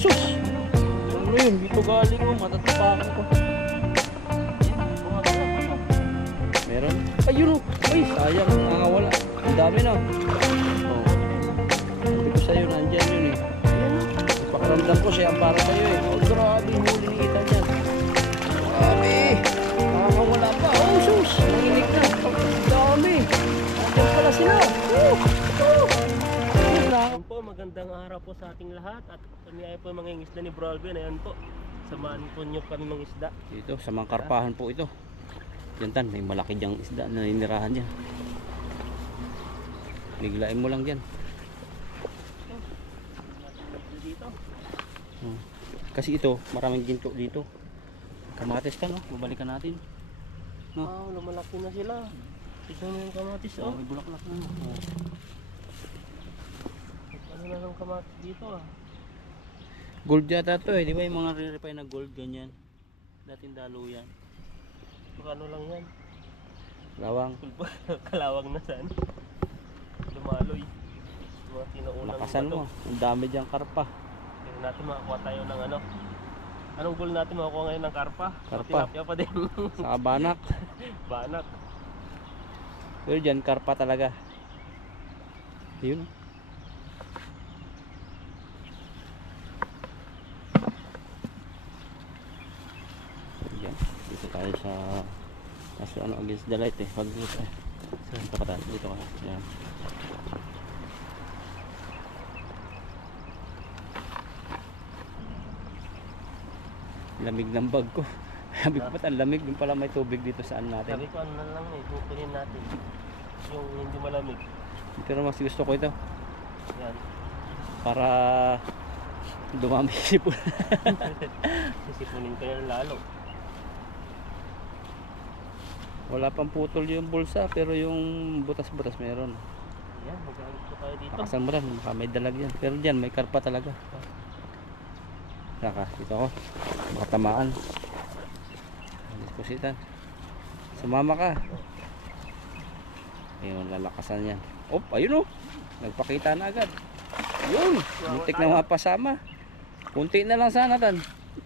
sus! Ano yun? Dito galing mo, matatapakan ko. Meron? Ayun o! Ay, sayang, nakawala. Ang dami na. Oh. Sabi ko sa'yo, nandyan yun eh. Pakiramdam ko siya ang para sa'yo eh. Oh, grabe, huli ni kita dyan. Grabe! Nakakawala pa. Oh, sus! Nanginig na. Ang dami. Nandyan pala sila. Ayan po, magandang araw po sa ating lahat. At kami ay po mga isda ni Bro Alvin. Ayan po, samahan po nyo kami mga isda. Dito, sa mga karpahan po ito. Yan tan, may malaki diyang isda na ninirahan dyan. Biglain mo lang dyan. Dito. Kasi ito, maraming ginto dito. Kamatis ka, no? Babalikan natin. No? Wow, lumalaki na sila. Tignan mo yung kamatis, oh. May bulaklak na. Ano na ng kamatis dito, ah. Gold yata to eh. Di ba yung mga re-refine na gold ganyan? Dating daluyan. Ano lang yan? Lawang. Kalawang na saan? Lumaloy. Mga tinuunang Lakasan mo. Ang dami diyang karpa. Kaya natin makakuha tayo ng ano. Anong goal natin makakuha ngayon ng karpa? Karpa. Tilapia pa din. Saka banak. Banak. Pero dyan karpa talaga. Yun. Yan. Dito tayo sa ano, against the light eh. Pag dito eh. Dito ka tayo. Dito ka. Yan. Lamig ng bag ko. Sabi ko ba't ang lamig? Yung pala may tubig dito saan natin. Sabi ko ano na lang eh. Kukunin natin. Yung hindi malamig. Pero mas gusto ko ito. Yan. Para dumami sipon. Sisipunin ko yan lalo. Wala pang putol yung bulsa pero yung butas-butas meron. Yan, magkakit po tayo dito. Pakasan mo lang, baka may dalag yan. Pero dyan may karpa talaga. Saka, dito ako. Baka tamaan. Kusitan. Sumama ka. Ayun, lalakasan yan. Op, ayun o. Nagpakita na agad. Yun, muntik na mapasama. Kunti na lang sana tan.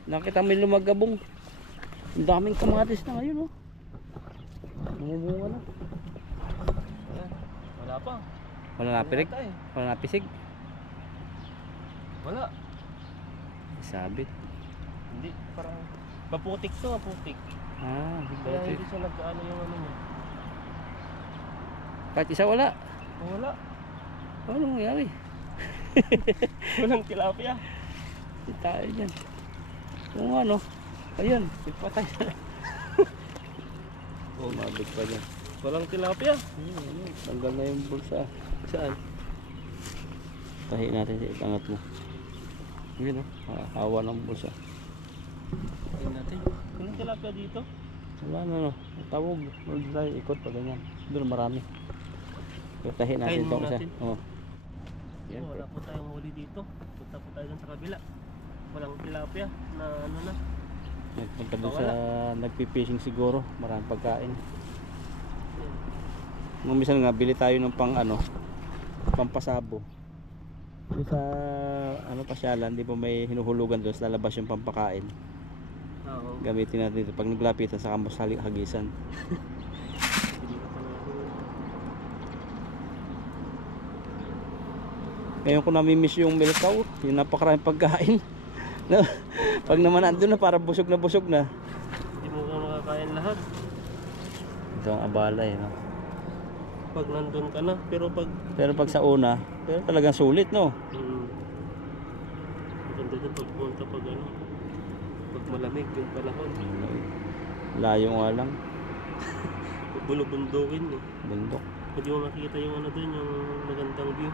Nakita mo yung lumagabong. Ang daming kamatis na ngayon o. Nangumunga na. Ayan, wala pa. Wala napirig? Wala napisig? Wala. Sabit. Hindi, parang maputik to, maputik. Ah, Kaya hindi siya nagkaano yung ano niya. kahit isa wala. Wala. Ano nangyari? Walang tilapia. Hindi tayo dyan. Kung ano, ayun, ipatay na. Oh, mabig pa dyan. Walang tilapia. Tanggal na yung bulsa. Saan? Tahi natin sa ikangat mo. Yun o, hawa ng bulsa. Tingnan natin. Walang tilapia dito. Wala na no, tawag. Huwag tayo ikot pa ganyan. Doon marami. Pero tahi natin Tahin ito mo isa. natin. Oh. Yan. Wala po tayong huli dito. Punta po tayo dun sa kabila. Walang tilapia na ano na. Nagpunta doon sa nagpipishing siguro. Maraming pagkain. Nung minsan nga, bili tayo ng pang ano, pampasabo. Doon sa ano pasyalan, di ba may hinuhulugan doon sa lalabas yung pampakain. Oo. Gamitin natin dito pag naglapitan sa kamos hagisan. Ngayon ko namimiss yung milkaw, yung napakaraming pagkain. Pag naman andun na para busog na busog na. Hindi mo ka makakain lahat. Ito ang abala eh, no? Pag nandun ka na. Pero pag sa una, pero talagang sulit, no? maganda din pagpunta pag ano. Pag malamig yung panahon. Layo nga lang, Bulubundukin eh. bundok. Hindi mo makita yung ano dun, yung magandang view.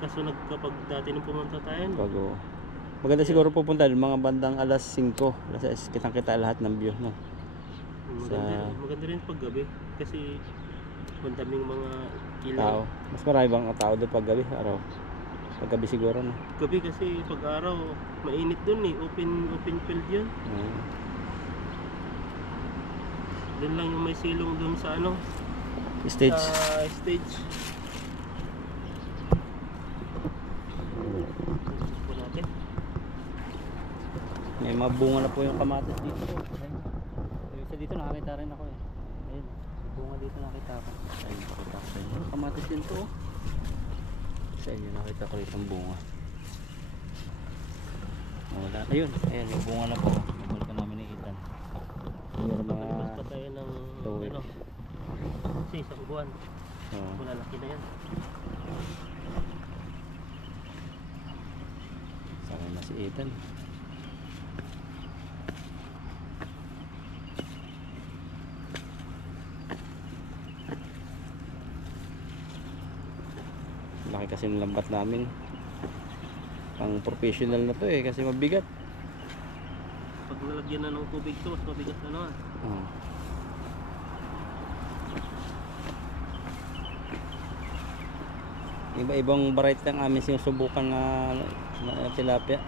Kaso kapag dati nung pumunta tayo, no? Pag maganda siguro pupunta doon mga bandang alas 5, alas 6, kitang-kita lahat ng view, no? Maganda rin pag gabi kasi mandaming mga ilaw. Tao. Mas marami bang tao doon pag gabi, araw? Pag gabi siguro, no? Gabi kasi pag araw mainit dun eh, open field yun. Doon lang yung may silong dun sa ano, Stage. stage. mga bunga na po yung kamatis dito. Ayun. Yung isa dito nakakita rin ako eh. Ayun. Yung bunga dito nakita ko. Ayun, nakita ko sa inyo. Kamatis din to. Sa inyo nakita ko rin ang bunga. Wala. Ayun. Ayun, yung bunga na po. Bumalikan namin ni Ethan. Yung mga Pagpas pa tayo ng tuwi. ano. Kasi isang buwan. Oh. Malalaki na yan. Sama na si Ethan. Laki kasi ng lambat namin. Pang professional na to eh kasi mabigat. Pag nalagyan na ng tubig to, mas mabigat na naman. Oh. Iba-ibang variety ang amin sinusubukan na tilapia.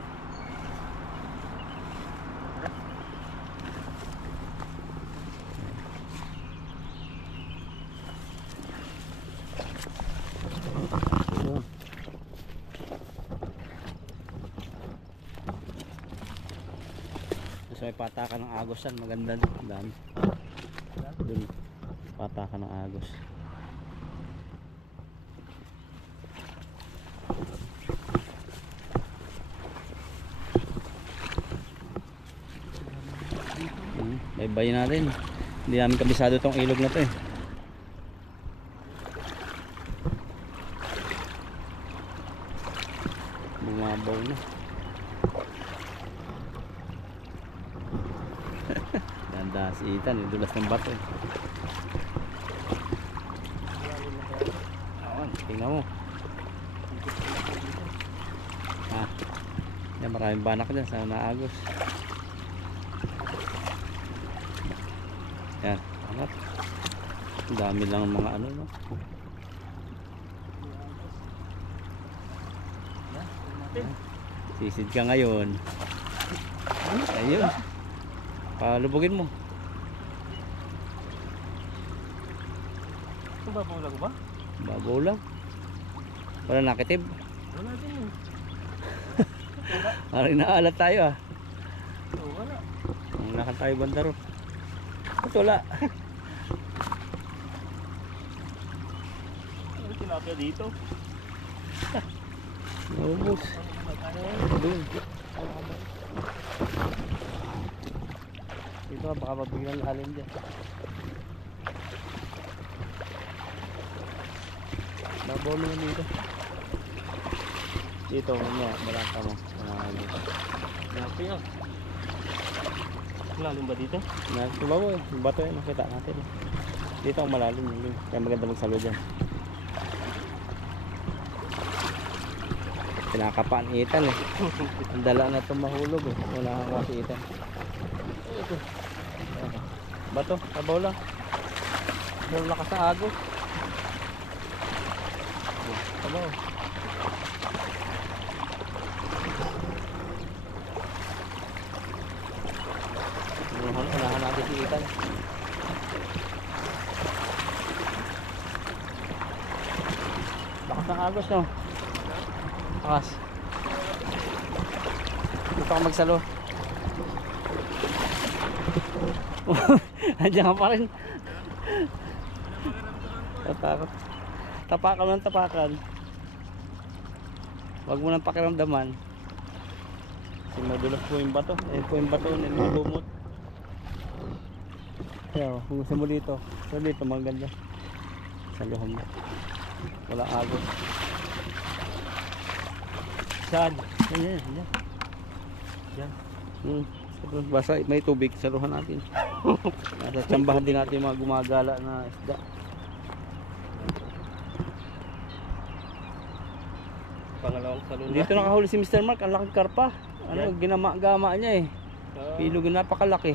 So may patakan ng agosan, maganda doon, dami. Doon patakan ng agos. Baybayin natin. Hindi namin kabisado tong ilog na to eh. Bumabaw na. Ganda si Ethan, dulas ng bato eh. Awan, tingnan mo. Ah, yan, maraming banak dyan sa naagos. Yan, angat. Ang dami lang mga ano no. Sisid ka ngayon. Ayun. Palubugin mo. Kung babaw lang ba? Babaw lang. Wala nakitib. Wala din. Parang inaalat tayo ah. Wala. Nakan tayo bandaro. Ito wala. Ano tilapia dito? Naubos. Doon. Dito baka mabiglang lalim dyan. Babaw naman dito. Dito mamaya balata mo. Dito. Tilapia. Malalim ba dito? Nagtubaw eh. Yung bato eh. Nakita natin eh. Dito ang malalim. Kaya maganda magsalo dyan. Pinakapaan Ethan eh. Ang dala na itong mahulog eh. Wala kang kasi Ethan. Ito. Bato. Tabaw lang. Pero lakas ng agos. Tabaw. Unahan natin si Ethan. Lakas ng agos no. Lakas. Dito ka magsalo. Andiyan ka pa rin. Tatakot. Tapakan ng tapakan. Huwag mo nang pakiramdaman. Kasi madulas po yung bato. Ayun po yung bato. Nilulumot. Kaya kung gusto mo dito. So dito maganda. Sa luhom mo. Walang agos. Saan? Yan, yan. Yan. Basta may tubig, saluhan natin. Nasa tsambahan din natin mga gumagala na isda. Pangalawang salon. Dito nakahuli si Mr. Mark, ang laking karpa. Ano, Yan. ginama-gama niya eh. Pilog na napakalaki.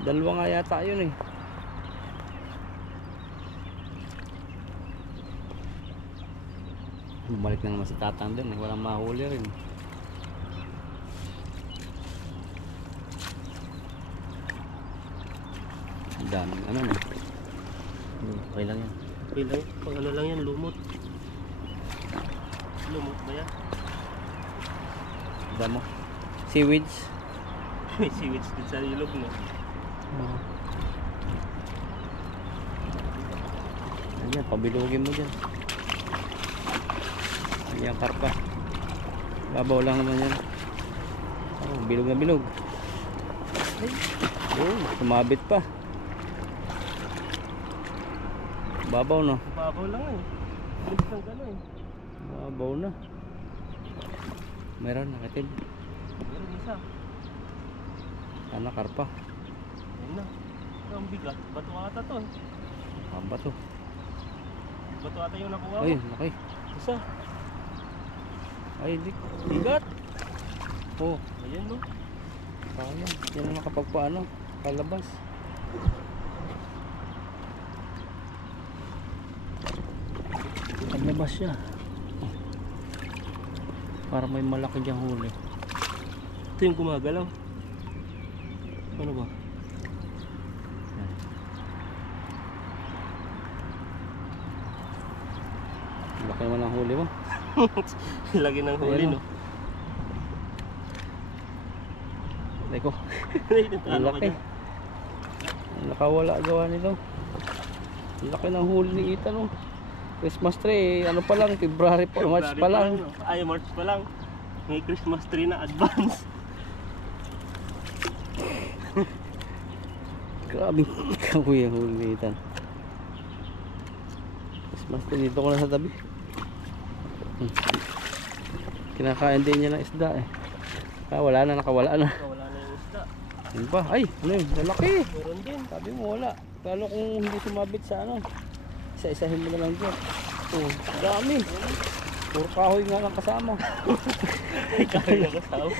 Dalawa nga yata yun eh. Bumalik na naman si Tatang din eh. Walang mahuli rin. Ang daming ano na. Okay lang yan. Okay lang. Pang ano lang yan, lumot. Lumot ba yan? Damo. Seaweeds. May siwits din sa ilog no. Ayan, pabilugin mo dyan. Ayan, karpa. Babaw lang naman yan. Oh, bilog na bilog. Oh, sumabit pa. Babaw na. Babaw lang eh. Bilis ng gano'n eh. Babaw na. Meron nakitin. Meron isa. Sana karpa. Ayun na. Pero ang bigat. Bato ata to eh. Ang bato. Bato ata yung nakuha ko. Ay, laki. Isa. Ay, bigat. Oh, Ayan no. kaya. Yan ang nakapagpaano. Kalabas. Kalabas siya. Para may malaki diyang huli. Ito yung gumagalaw. Ano ba? Yan. Laki naman ang huli mo. Lagi ng huli Ayan, no. Leko. Ang Ang laki. Nakawala gawa nito. Ang laki ng huli ni Ethan, oh. Christmas tree, ano pa lang, February pa, March pa lang. Ay, March pa lang. May Christmas tree na advance. Grabe kakuya yung huli ni Ethan. Christmas tree, dito ko na sa tabi. Kinakain din niya ng isda eh. Ah, wala na, nakawala na. Wala na yung isda. Yun pa, ay, ano yun, malaki. Meron din. Sabi mo wala. Lalo kung hindi sumabit sa ano, isa-isahin mo na lang dyan. Oh, dami. Puro kahoy nga lang kasama. Kaya na kasama.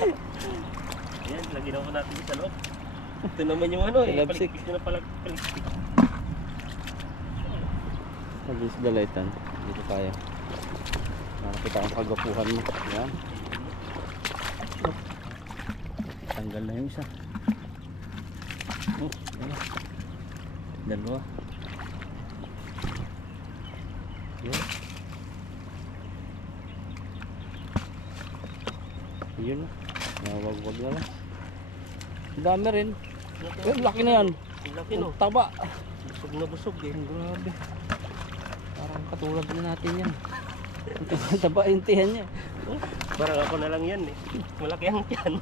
Ayan, lagyan na po natin sa loob. Ito naman yung ano eh. Palabsik. Paligpik na paligpik. Naging sa dalaitan. Dito tayo. Nakakita ang kagapuhan mo. Yan. Oh. Tanggal na yung isa. Oh, ayan. Dalawa. Yun. Yun na. Nawagwag na lang. Ang dami rin. Eh, laki na yan. Ang laki no. Ang taba. Busog na busog eh. Ang grabe. Parang katulad na natin yan. Ang taba yung tiyan niya. Parang ako na lang yan eh. Malaki ang tiyan.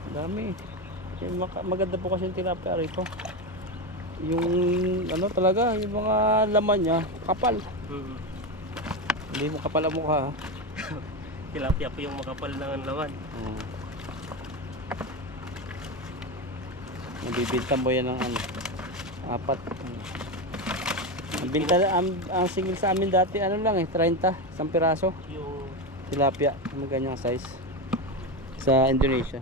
Ang dami. Yung maganda po kasi yung tilapia rito. Yung ano talaga, yung mga laman niya, kapal. Hindi mo kapal ang mukha. Ha? Tilapia po yung makapal ng lawan. Nabibinta mo yan ng ano, 4. Ang binta, ang single sa amin dati ano lang eh, 30, isang piraso. Yung Tilapia, may ganyang size. Sa Indonesia.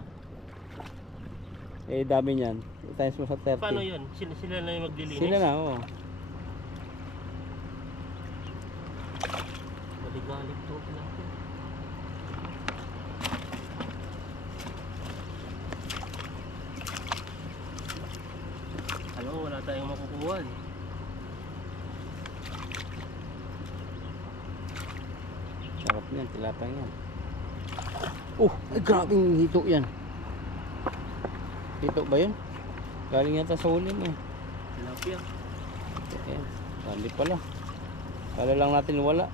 Eh dami niyan. Times mo sa 30. paano yun? Sila na yung maglilinis? Sila na, oo. Maligalig to tilapia. Alam mo, wala tayong makukuha eh. Sarap niyan, tilapia yan. Oh, ay grabing hito yan. Hito ba yun? Galing yata sa huli mo eh. Tilapia. Ayan, dami pala. Kala lang natin wala.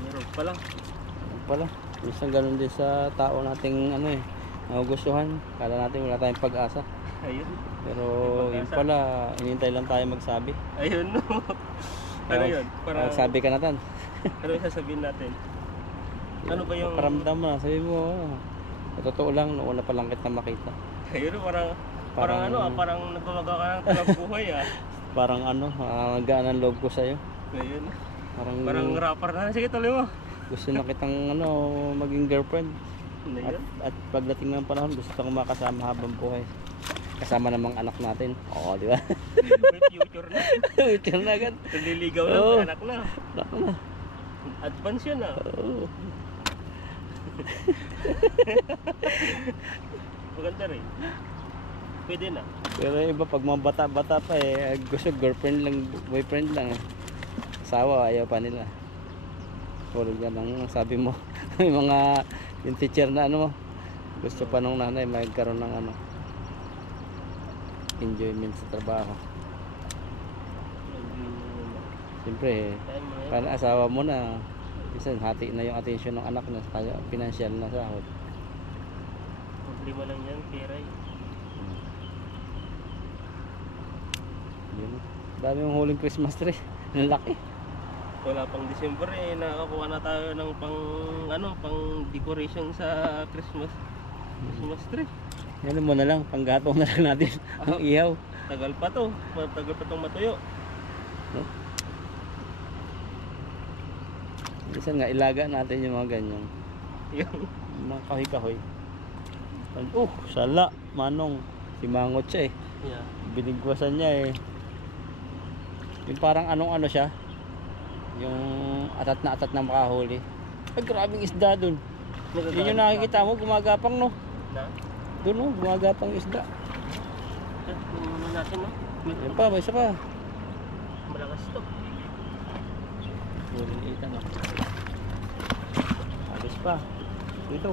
Meron pala. Ano pala? Minsan ganun din sa tao nating ano eh, nagugustuhan. Kala natin wala tayong pag-asa. Ayun. Pero May yun pag-asa. pala, hinintay lang tayo magsabi. Ayun no. Ano yun? Para Magsabi ka na tan. ano yung sasabihin natin? Ano ba yung Paramdam mo, sabi mo, sa totoo lang, noon na pa lang kita makita. ayun parang Parang- ano parang nagbabaga ka ng tanong buhay ah. Parang ano, nagaan ang loob ko sa'yo. Ayun. Parang, Parang rapper na. Sige tuloy mo. gusto na kitang ano, maging girlfriend. Ano At, yun? at pagdating ng panahon, gusto kong makasama habang buhay. Kasama namang anak natin. Oo, di ba? May future na. Ito na agad. Naliligaw na, Oo. may anak na. Anak na. Advance yun ah. Oo. Maganda rin. Pwede na. Pero iba pag mga bata-bata pa eh, gusto girlfriend lang, boyfriend lang eh. Asawa, ayaw pa nila. Tulog yan ang sabi mo. May mga yung teacher na ano mo, Gusto pa nung nanay magkaroon ng ano, enjoyment sa trabaho. Siyempre, para asawa mo na, minsan hati na yung attention ng anak na sa financial na sahod. Problema lang yan, pera eh. Yun. Dami mong huling Christmas tree. Ang laki. Wala pang December eh, nakakuha na tayo ng pang decoration sa Christmas tree. Yan mo na lang, panggatong na lang natin ang ihaw. Tagal pa to, matagal pa tong matuyo. No? Minsan nga ilaga natin yung mga ganyan. Yung Mga kahoy-kahoy. Sala, manong. Simangot siya eh. yeah. Binigwasan niya eh. Yung parang anong-ano siya. Yung atat na makahuli. Ay, grabing isda dun. Yun yung nakikita mo, gumagapang no. Na? Doon no, gumagapang isda. Tingnan natin no. Yan pa, may isa pa. Malakas to. Huli itan no. Alis pa. Dito.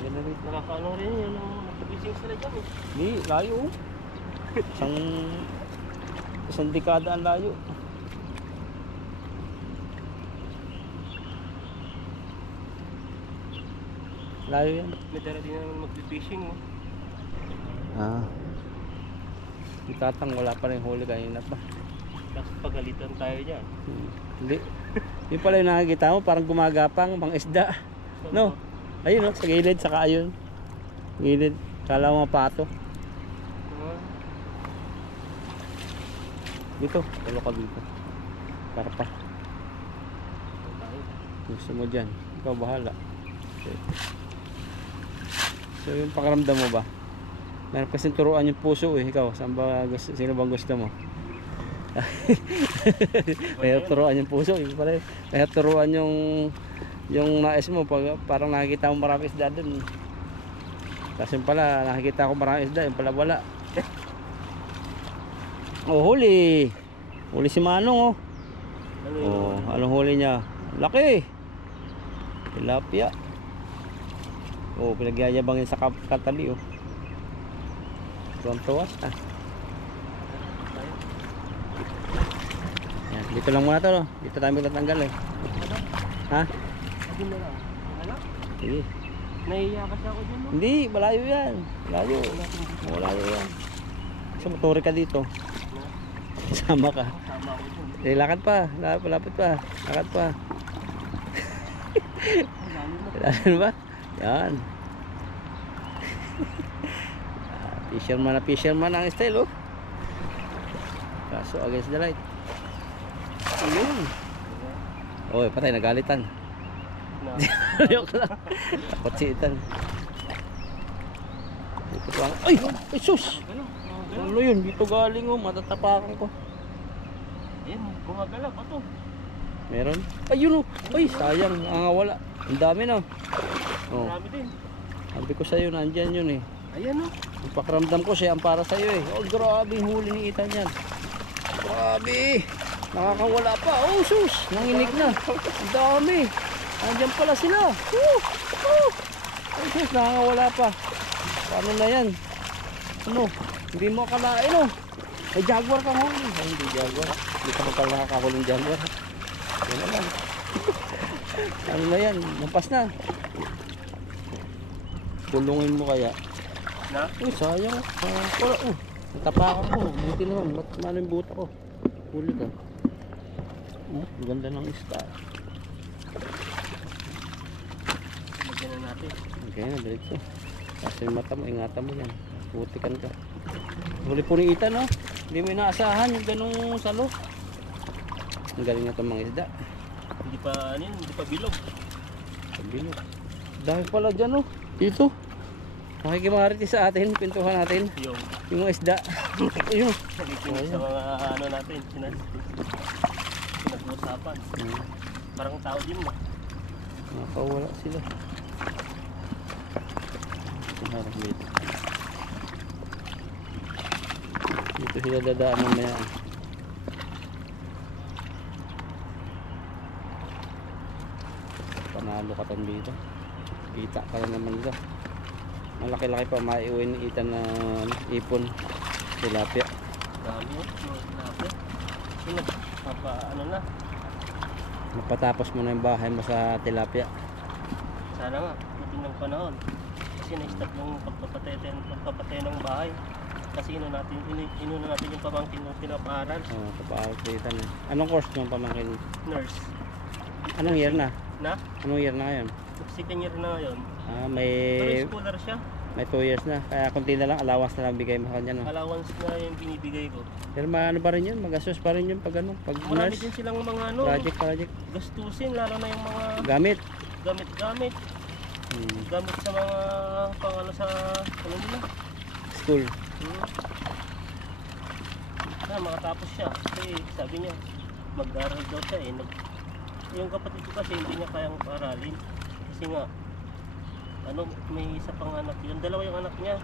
Yan na rin. Nakakaano rin yun, nagpabising sila dyan eh. Hindi, layo. Isang dekada ang layo. Layo yan. May dara din naman magpipishing mo. Itatang wala pa rin huli kanina pa. Tapos pagalitan tayo dyan. Hindi. Yung pala yung nakikita mo, parang gumagapang pang isda. No? Ayun no, sa gilid, saka ayun. Gilid. Kala mo pato. Dito, tulo ka dito. Karpa. Gusto mo dyan. Ikaw bahala. Okay. So yung pakaramdam mo ba? Meron kasing turuan yung puso eh. Ikaw, sino bang gusto mo? Kaya turuan yung puso eh. Kaya turuan yung nais mo. Parang nakikita mo marami isda dun. Kasi pala nakikita ko marami isda. Yung pala wala. Oh, huli. Huli si Manong oh. Oh, anong huli niya? Laki. Tilapia. Oh, pinagyayabangin sa katali oh. Tuwas ah. Yan, dito lang muna to no. Dito tayo magtatanggal eh. Ha? Sabi mo lang. Ano? Sige. Nahiya kasi ako dyan no? Hindi, malayo yan. Malayo. Malayo yan. Kasi motori ka dito. Sama ka. Sama ako dyan. Eh, lakad pa. Lapit pa. Lakad pa. Kailangan ba? Yan. Fisherman ang style oh. Kaso against the light. Ayun. Oy, patay, nagalitan. Ayok lang. Takot si Ethan. Dito lang. Ay! Ay sus! Ano yun? Dito galing oh. Matatapakan ko. Ayan, gumagala pa to. Meron? Ayun oh. Ay, sayang. Wala. Ang dami na. Oh. Marami din. Sabi ko sa'yo, nandyan yun eh. Ayan o. Yung pakiramdam ko siya ang para sa'yo eh. Oh, grabe yung huli ni Ethan yan. Grabe. Nakakawala pa. Oh, sus. Nanginig na. Ang dami. Nandyan pala sila. Ay, sus. Nakakawala pa. Paano na yan? Ano? Hindi mo akalain oh. May jaguar kang huli. Ay, hindi jaguar. Hindi ka pala nakakahuling jaguar. Yan naman. Ano na yan? Nampas na. Tulungin mo kaya. Na? Uy, sayang. Wala. Natapakan ko. Buti naman. Mano yung buta ko. Huli ka. Ganda ng isda. Lagyan na natin. Okay na, balik ko. Kasi yung mata mo, ingatan mo yan. Butikan ka. Huli po ni Ethan, no? Hindi mo inaasahan yung ganong salo. Ang galing na itong mga isda. Hindi pa, ano yun, hindi pa bilog. Sabi mo. Dahil pala dyan, no? Dito. Makikimaritis sa atin, pintuhan natin. Yung mga isda. Ayun. Nakikinig sa mga ano natin, pinag-uusapan. Parang tao din mo. Nakawala sila. Harap dito. Dito sila dadaan mamaya. Panalo ka tan dito. Kita ka na naman dito. Malaki-laki pa maiuwi ni Ethan na ipon. Tilapia. Dami yun. Lapit. Yun, ano na. Mapatapos mo na yung bahay mo sa tilapia. Sana nga, natin ng panahon. Kasi na-stop yung pagpapatay ng bahay. Kasi inuna natin yung pamangkin ng pinapaaral. Oo, kapag si Ethan eh. Anong course ng pamangkin? Nurse. Anong year na? Na? Anong year na ngayon? Second year na ngayon. Ah, Pero scholar siya. may 2 years na. Kaya kunti na lang, allowance na lang bigay mo sa kanya, no? Allowance na yung binibigay ko. Pero ano pa rin yun, magastos pa rin yun pag ano, pag Marami nurse, din silang mga project. Gastusin, lalo na yung mga gamit. gamit. Gamit sa mga pangano sa ano nila. School. Makatapos siya. Kasi sabi niya, mag-aaral daw siya eh. Yung kapatid ko kasi hindi niya kayang paaralin. Kasi nga, may isa pang anak yun. Dalawa yung anak niya.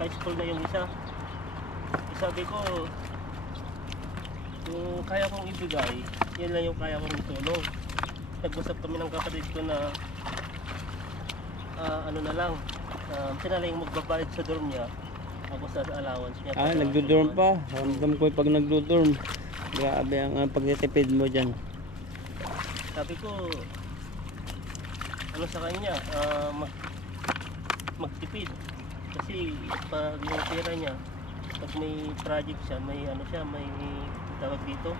High school na yung isa. Sabi ko, yung kaya kong ibigay, yan lang yung kaya kong itulong. Nag-usap kami ng kapatid ko na sila lang yung magbabayad sa dorm niya. Ako sa allowance niya. Ah, nagdo-dorm pa. Ramdam ko pag nagdo-dorm. Grabe ang pagtitipid mo dyan. Sabi ko, sa kanya, magtipid. Kasi pag yung pera niya, pag may project siya, may tawag dito,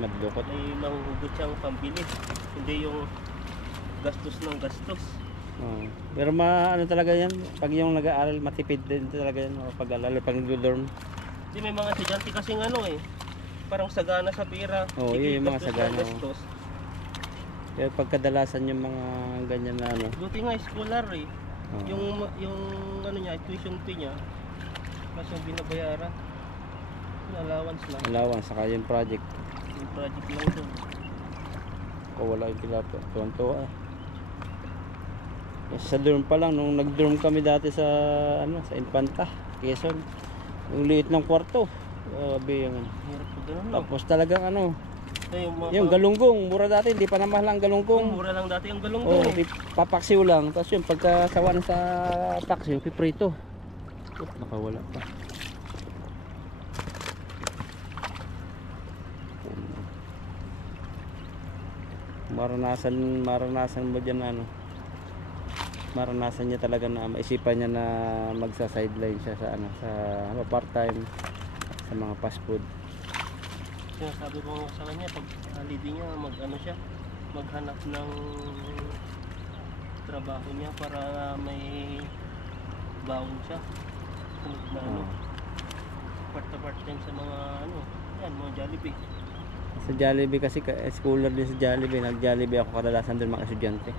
Madukot. may manghugot siyang pambili. Hindi yung gastos ng gastos. Oh. Pero talaga yan, pag yung nag-aaral matipid din talaga yan, pag-alala, pag nagdo-dorm. Kasi may mga estudyante kasing parang sagana sa pera. Oo, yung mga sagana. Gastos. Pero pagkadalasan yung mga ganyan na Buti nga scholar eh. Oh. Yung niya, tuition fee niya, mas yung binabayaran. Yung allowance lang. Allowance, saka yung project. Yung project lang doon. Wala yung tilapia. Tuwan-tuwa eh. Sa dorm pa lang, nung nag-dorm kami dati sa Infanta, Quezon. Yung liit ng kwarto. Grabe yung Hirap po ganun, no? Tapos talagang Yung galunggong, mura dati, hindi pa namahal ang galunggong. mura lang dati yung Oo, galunggong. papaksiw lang. Tapos yung pagkasawa na sa paksiw, piprito. Nakawala pa. Maranasan mo dyan maranasan niya talaga na maisipan niya na magsa-sideline siya sa sa part-time sa mga fast food. Sinasabi ko sa kanya, pag holiday niya, maghanap ng trabaho niya para may baon siya. Sunod na part-time sa mga mga Jollibee. Sa Jollibee kasi, schooler din sa Jollibee. Nag-Jollibee ako kadalasan din mga estudyante.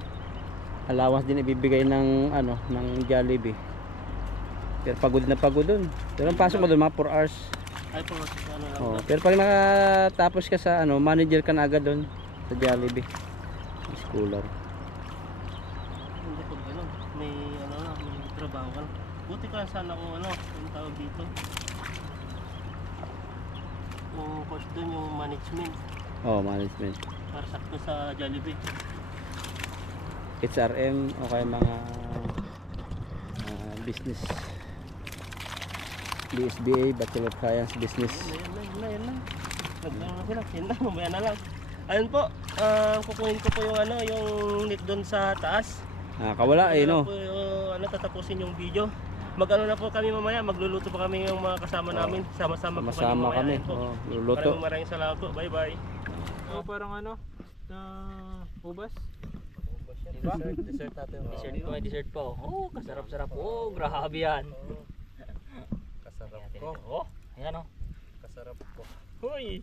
Allowance din ibibigay ng Jollibee. Pero pagod na pagod dun. Pero ang pasok mo dun mga 4 hours. Ay po, lang. Oh, pero pag nakatapos ka sa manager ka na agad dun sa Jollibee. Schooler. Hindi po ganun. May may trabaho ka. Buti ka sana kung yung tawag dito. Yung course dun, yung management. Oh, management. Para sakto sa Jollibee. HRM o kaya mga business. BSBA, Bachelor of Science Business. Yan na. Naglang na sila. Yan na, mamaya na lang. Ayun po, kukunin ko po yung net doon sa taas. Kawala no. Po, tatapusin yung video. Na po kami mamaya, magluluto pa kami yung mga kasama namin. Sama-sama po kami mamaya. Kami. Luluto. Maraming salamat po. Bye-bye. Parang ubas. Diba? Dessert natin. May dessert pa. Oh, kasarap-sarap. Oh, grabe yan. Kasarap ko. Oh, ayan Kasarap ko. Hoy.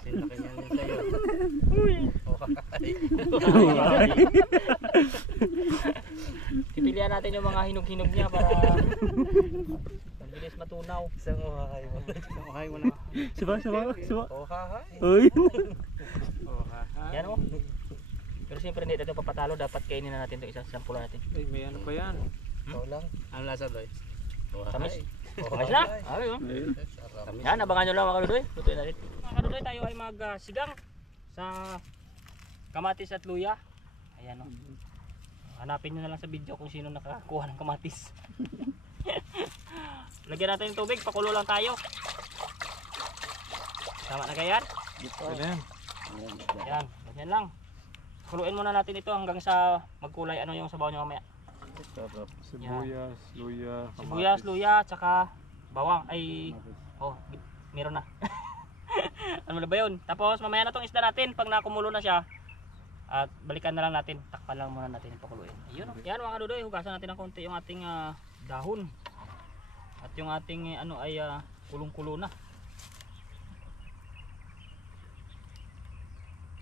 Sinta kanya din sa'yo. Hoy. Okay. Pipilian natin yung mga hinog-hinog niya para mabilis matunaw. Isang uhahay mo na. Suba. Uhahay. Hoy. Uhahay. Yan Pero siyempre hindi ito papatalo, dapat kainin na natin 'tong isa, sampulan natin. Ay, may pa yan. Ikaw lang. Ang lasa doy? Tamis. Tamis na? Okay, Yan, abangan nyo lang mga kaludoy. Lutuin natin. Mga kaludoy, tayo ay magsigang sa kamatis at luya. Ayan Hanapin nyo na lang sa video kung sino nakakuha ng kamatis. Lagyan natin yung tubig, pakulo lang tayo. Tama na ganyan? Ganyan. Yan, ganyan lang. Kuluin muna natin ito hanggang sa magkulay ano yung sabaw nyo mamaya. Sarap. Sibuyas, luya, Sibuyas, luya, tsaka bawang. Ay, oh, meron na. Ano na ba yun? Tapos mamaya na tong isda natin pag nakumulo na siya. At balikan na lang natin, takpan lang muna natin pakuluin. Ayun, yan mga kadudoy, hugasan natin ng konti yung ating dahon. At yung ating ano ay kulong-kulo na.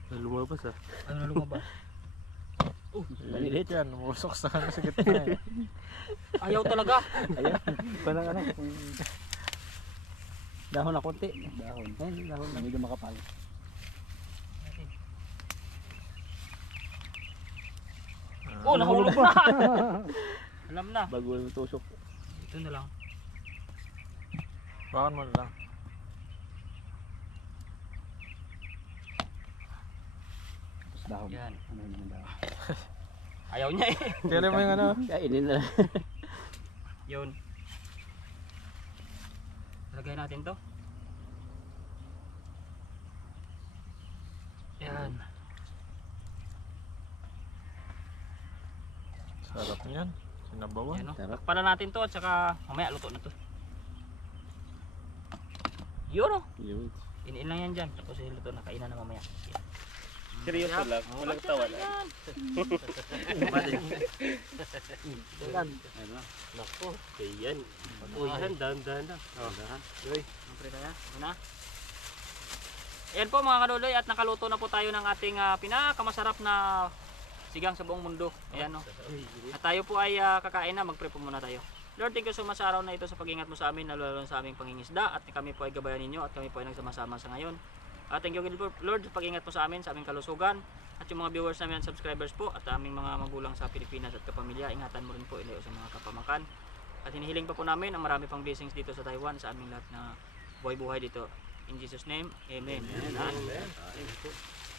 lumabas ah. Ano na lumabas? Malilit yan, umusok sa sa gitna eh. Ayaw talaga. Ayan. Parang ano. Dahon na konti. Dahon. Ayun, dahon na. Medyo makapal. Oh, nahulog na. Alam na. Bago yung tusok. Ito na lang. Bakan mo na lang. Tapos dahon. Yan. Ano yung dahon? Ayaw niya eh. Kaya mo yung ano? Kainin na lang. Yun. Lagay natin to. Yan. Sarap niyan. Sinabawan. Yan o. Sarap. Takpan na natin to at saka mamaya luto na to. Yun o. Yun. Iniin lang yan dyan. Tapos luto na, kainan na mamaya. Yan. Seryoso lang, walang tawa lang. Yan. Ano? Nako, ayan. Uy, yan, dahan-dahan lang. Siyempre kaya. Una. Ayan po mga kaduloy at nakaluto na po tayo ng ating pinakamasarap na sigang sa buong mundo. Ayan o. At tayo po ay kakain na. Mag-pray po muna tayo. Lord, thank you so much sa araw na ito sa pag-ingat mo sa amin, lalo sa aming pangingisda. At kami po ay gabayan ninyo at kami po ay nagsama-sama sa ngayon. Thank you Lord sa pag-ingat po sa amin, sa aming kalusugan. At yung mga viewers namin at subscribers po at aming mga magulang sa Pilipinas at kapamilya. Ingatan mo rin po ilayo sa mga kapamakan. At hinihiling pa po namin ang marami pang blessings dito sa Taiwan sa aming lahat na buhay-buhay dito. In Jesus name, Amen. Amen.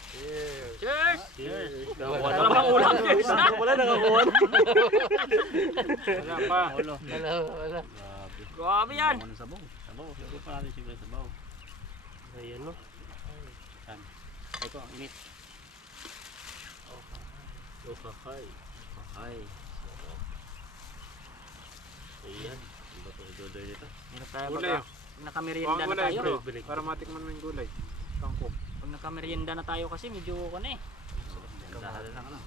Cheers! Cheers! Wala pang ulam. Cheers na! Wala nakakuha. Wala pa. Wala. Grabe yan! Ano sabaw? Sabaw. Sabaw pa natin siguro sabaw. Ayan no. Saan? Ito, ang init. Oh, kakay. Ay. Ayan. Ang bato dodoy nito. Meron tayo Gulay. pag nakamerienda Bawang na gulay tayo. bro. Balik. Para matikman mo yung gulay. Tangkok. Pag nakamerienda na tayo kasi medyo ano eh. Dahan lang ano.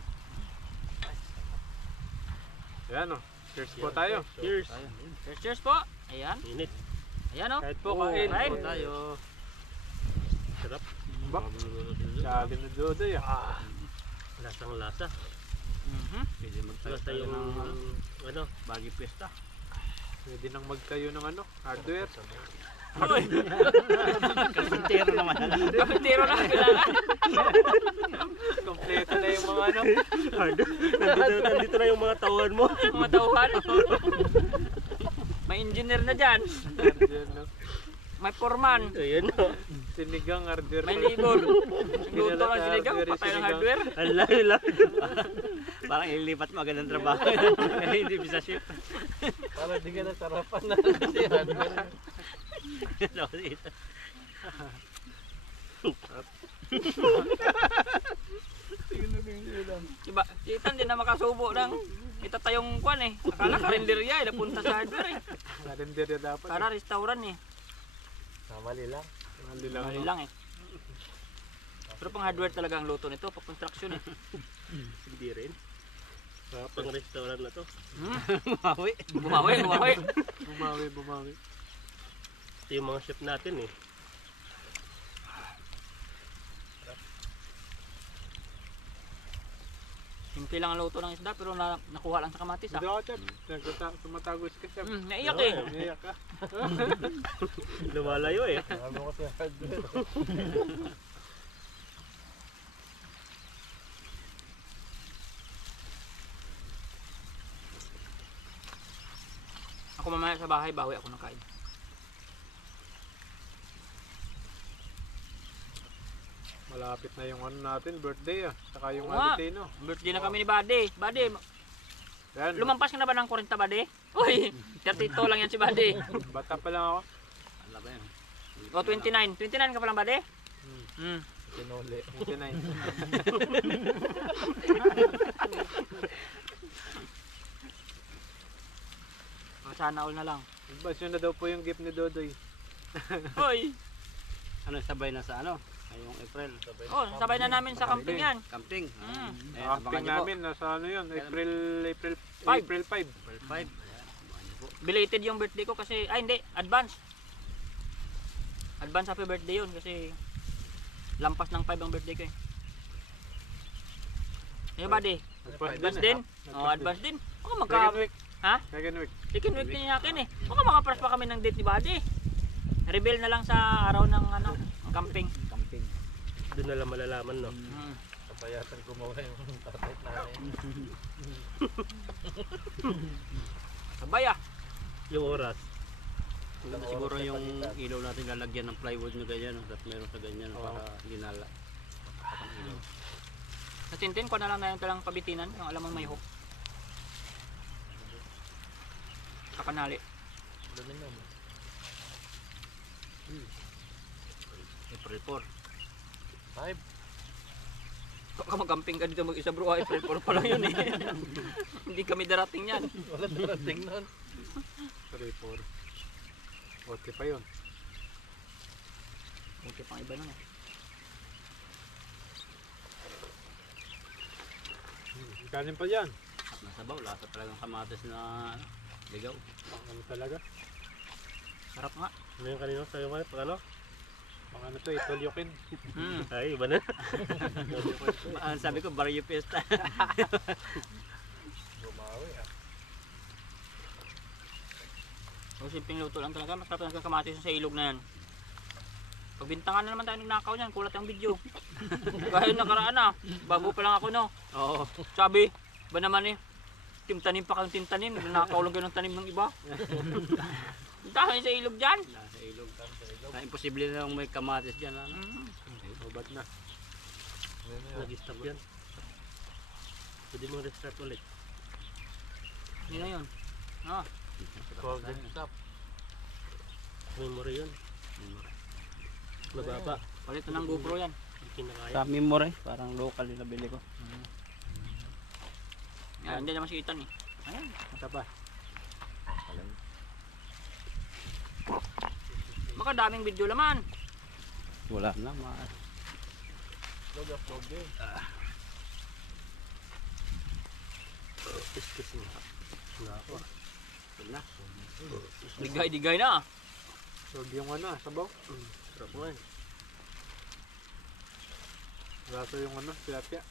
Ayan o. Cheers po tayo. Cheers! Ayun. Cheers, cheers po! Ayan. Init. Ayan o. Kahit po kain. Kain. Po tayo. Sarap. Bak. Sabi na Dodoy ah. Lasang lasa. Pwede magtayo Basta tayo yung ng ano, baggy pesta. Pwede nang magtayo ng ano. Hardware. Uy! Kasintero naman. Kapitero na kailangan. Kompleto na yung mga ano. nandito na yung mga tauhan mo. Mga tauhan. May engineer na dyan. Hardware no. May foreman. Ayan no. Sinigang hardware. May libon. Luto lang sinigang. Patay ng hardware. Alay lang. Parang ililipat mo agad ang trabaho. Kaya hindi bisa shift. Para di ka nasarapan na kasi hardware. Diba? Titan din na makasubo ng itatayong kwan eh. Akala karinderya eh. Napunta sa hardware eh. Hardware dapat. Para restaurant eh. Mali lang. Mali lang. Mali lang eh. Pero pang hardware talaga ang luto nito. Pag construction eh. Hindi rin. Pang restaurant na to. Mawi. Bumawi, bumawi. Bumawi. Ito yung mga chef natin eh. Simple lang ang luto ng isda pero nakuha lang sa kamatis Hindi ah. ako chef. Tumatagos ka chef. Naiyak eh. Umiyak ka. Lumalayo eh. Ako mamaya sa bahay, bawi ako ng kain. Malapit na yung ano natin, birthday ah. Saka yung Oo nga. Alitino. Birthday na kami ni Buddy. Buddy, Yan, Lumampas ka na ba ng 40 bade? Uy, 32 lang yan si bade. bata pa lang ako. Ano ba yun? O 29. 29 ka pa lang bade? Hmm. Tinuli. 29. Sana all na lang. Basyo na daw po yung gift ni Dodoy. Uy. Ano, sabay na sa ano? Ngayong April. Oh, sabay na namin sa camping yan. Camping. Mm. Abangan Camping niyo po. namin, nasa ano yun, April 5. Five. April 5. April 5. Ayan, abangan niyo po. Belated yung birthday ko kasi, ay hindi, advance. Advance happy birthday yun kasi lampas ng 5 ang birthday ko eh. Ano ba di? Advance din? Oh, advance din. Baka magka... Second week. Ha? Second week. Second week din yung akin eh. Baka makapras pa kami ng date ni Buddy. Reveal na lang sa araw ng ano, ng camping. Camping. Doon na lang malalaman, no? Mm. Kabayatan gumawa yung tatay namin. Sabay ah. Yung oras. Siguro yung ilaw natin lalagyan ng plywood na ganyan. Tapos meron sa ganyan para ginala. Sa Tintin ko na lang na yung talang pabitinan, yung alam mong may hook. Kapanali. April 4. 5. Baka mag-camping ka dito mag-isa bro, April 4 pa lang yun eh. Hindi kami darating yan. Wala darating nun. 3, 4. Okay pa yun. Okay pang iba nun eh. Kanin pa dyan. At nasabaw, lasa talagang kamatis na ligaw. Ano talaga? Sarap nga. Ano yung kanino? Sa'yo nga, pag ano? Mga ano to, itolyokin. Mm. Ay, iba na. Sabi ko, Barrio Fiesta. So simpleng luto lang talaga, masarap na kamatis sa ilog na yan. Pagbintangan na naman tayo nagnakaw niyan, kulat ang video. Kahit nakaraan na, bago pa lang ako no. Oo. Sabi, ba naman eh, timtanim pa kang timtanim, nagnakaw lang kayo ng tanim ng iba. Dahil sa ilog dyan. Nasa ilog. Imposible na lang may kamatis dyan. Ano? Mm. Ubat na. Nag-stop yan. Pwede mo restart ulit. Yun na yun. Ah, Stop. Memory yun. Mababa. palitan ng GoPro yan. Hindi kinakaya. Sa memory, parang local yung nabili ko. Yan, hindi naman si Ethan eh. Ayan. Isa pa. Baka daming video laman. Wala na, Kiss mo. Wala ako. Wala na. Digay-digay na. So, yung ano, sabaw. Sarap mo yan. Raso yung ano, tilapia.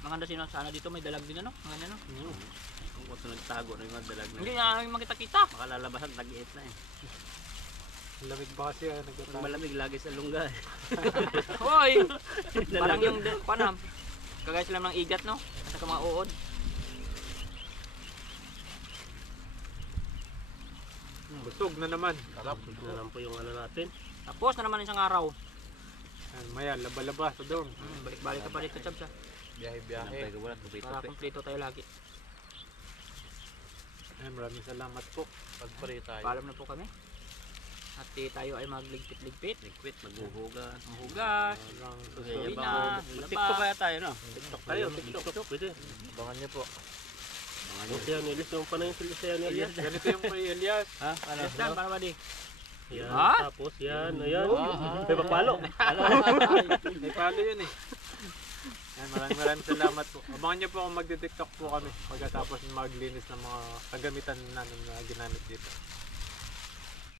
Maganda sino sana dito may dalag din ano? Mga ano? Kung gusto nagtago na yung madalag na. Hindi na namin makita-kita. Baka lalabasan, tag-iit na eh. Lamig ba kasi Pag nagtatalo? malamig, lagi sa lungga eh. Hoy! Parang yung panam. Kagaya sila ng igat no? At saka mga uod. Busog na naman. Na lang po yung ano natin. Tapos na naman isang araw. Yan, maya, laba-laba sa dorm. Balik-balik ka pa dito, Chabsa. Biyahe-biyahe. Wala, tupi-tupi. Para kumpleto tayo lagi. Ay, maraming salamat po. Pagpari tayo. Paalam na po kami. At tayo ay magligpit-ligpit. Liquid, maghuhuga. Ang hugas. Hanggang Okay, Uwi ba? na, TikTok kaya tayo, no? TikTok tayo. TikTok. Pwede. Abangan niyo po. Abangan niyo. Yung siya ni Elias. Yung pa na yung siya ni Elias. ganito yung kay Elias. Ha? Ano? Yes, Dan, para ba di? Yan. Ha? Tapos yan. Ayan. May papalo. May palo yun eh. Yan, maraming salamat po. Abangan niyo po kung magdi-tiktok po kami pagkatapos maglinis ng mga kagamitan namin na ginamit dito.